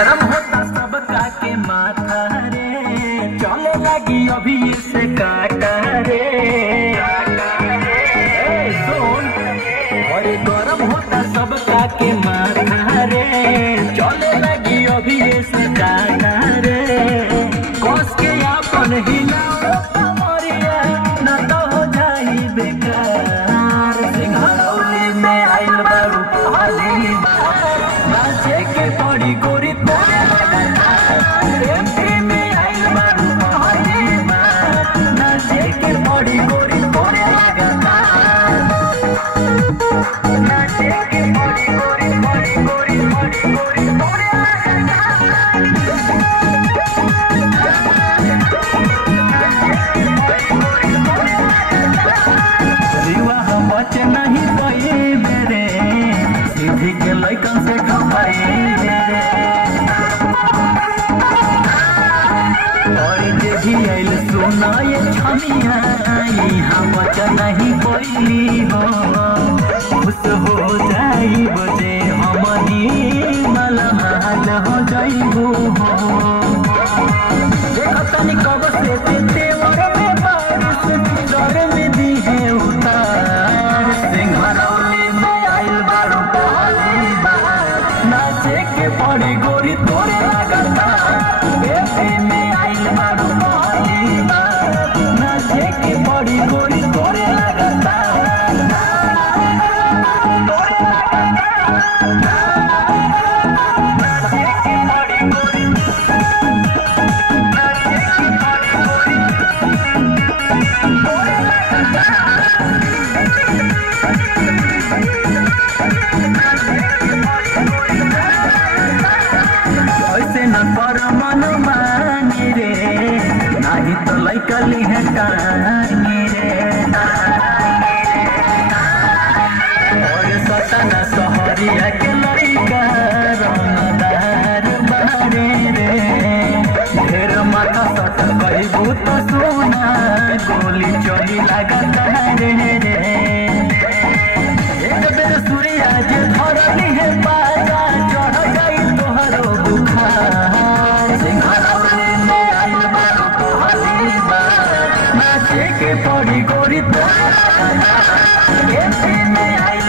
गरम होता सबका के माथा रे, चले लगी अभी से काटा रे। सुन, अरे गरम होता सबका के माथा रे, चले लगी अभी से काटा रे। कस के अपन हिलाओ कमरिया, न तो हो जाई बेकार। सिंघरौली में आइल बारू पहली बार, नाचे के पड़ी गोरी तोरे लगातार। एमपी में आइल बारू पहली बार, नाचे के पड़ी गोरी तोरे लगातार। नाचे के पड़ी गोरी पड़ी गोरी पड़ी गोरी तोरे बचे नहीं पाए मेरे, सीधी के लैकन से खपाए मेरे। और जे भी आइल सुना ये छमिया, यहाँ बचा नहीं कोई हो। खुश हो जाई बजे हमनी, माला माल हो जाइबू हो। देखो तनी कब से देते और में बारिश, डर में दी है उतार। सिंघरौली में आइल बारू पहली बार, नाचे के पड़ी गोरी तोरे लगातार। एमपी में आइल बारू पहली बार, नाचे के पड़ी गोरी तोरे लगातार। तोरे लगातार, नाचे के पड़ी गोरी, नाचे के पड़ी गोरी तोरे लगातार। ऐसे न पर मन मानी रे, नाही तो लैकली है टानी रे। और सटन सहरिया के लड़का रंगदार बारे रे। ढेर माथा सट कहबू तो सोना, गोली चली लगातार रे। एक बेर सूर्या जे धरली है बाजा, चढ़ जाई तोहरो बुखार। सिंघरौली में आइल बारू पहली बार, नाचे के पड़ी गोरी तोरे लगातार। एमपी में आइल